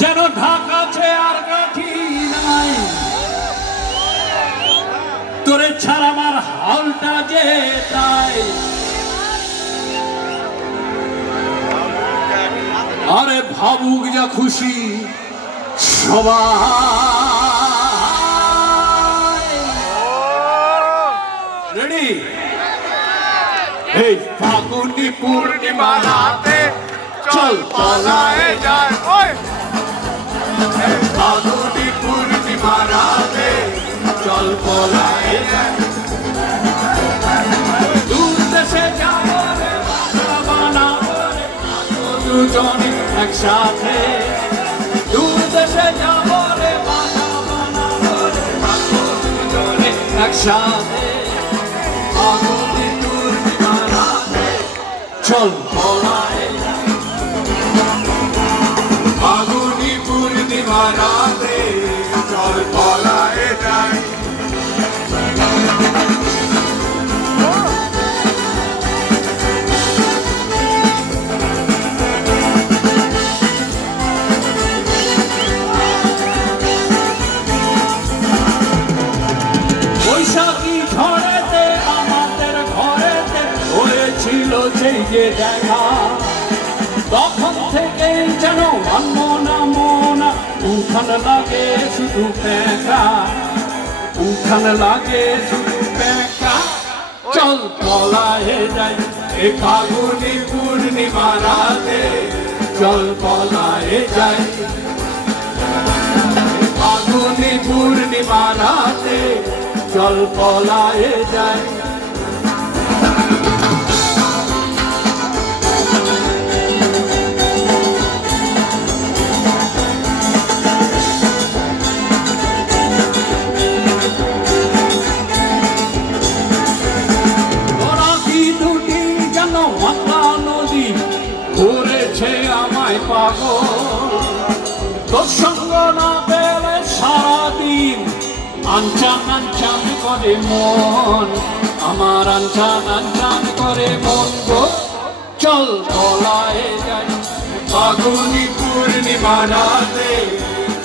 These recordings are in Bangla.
যেন ঢাকাছে আর কাঠি নাই, তোরে ছাড়া আমার হালটা যে তাই। আরে ভাবুক যা খুশি সবাই। রেডি? এই ফাগুনি পূর্ণিমা রাতে চল পালায়ে যায়, ফাগুনি পূর্ণিমা রাতে চল পালায়ে যায়। দূর দেশে যাবো রে বাসা বানাবো রে দুজনে একসাথে, দূর দেশে যাবো রে বাসা বানাবো রে দুজনে একসাথে। ফাগুনি পূর্ণিমা রাতে চল পালায়ে যায়, ফাগুনি পূর্ণিমা রাতে চল পালায়ে যায়। বৈশাখী ঝড়েতে আমাদের ঘরেতে হয়েছিল সেই যে দেখা, তখন থেকেই যেন মনা মনা উঠান লাগে শুধু পেঁকা, উঠান লাগে শুধু পেঁকা। চল পলায়ে যাই এ ফাগুনি পূর্ণিমা রাতে, চল পলায়ে যাই ফাগুনি পূর্ণিমা রাতে চল পলায়ে যাই। করেছে আমায় পাগল, তোর সঙ্গ না পেলে সারাদিন আনচান আনচান করে মন, আমার আনচান আনচান করে মন গো। চল পলায়ে যাই ফাগুনি পূর্ণিমা রাতে,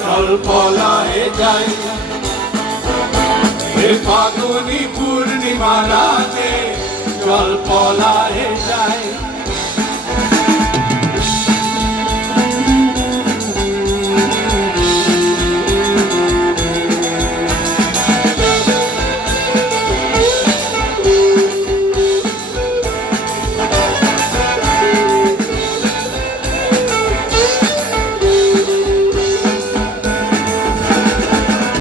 চল পলায়ে যাই ফাগুনি পূর্ণিমা রাতে, চল পলায়ে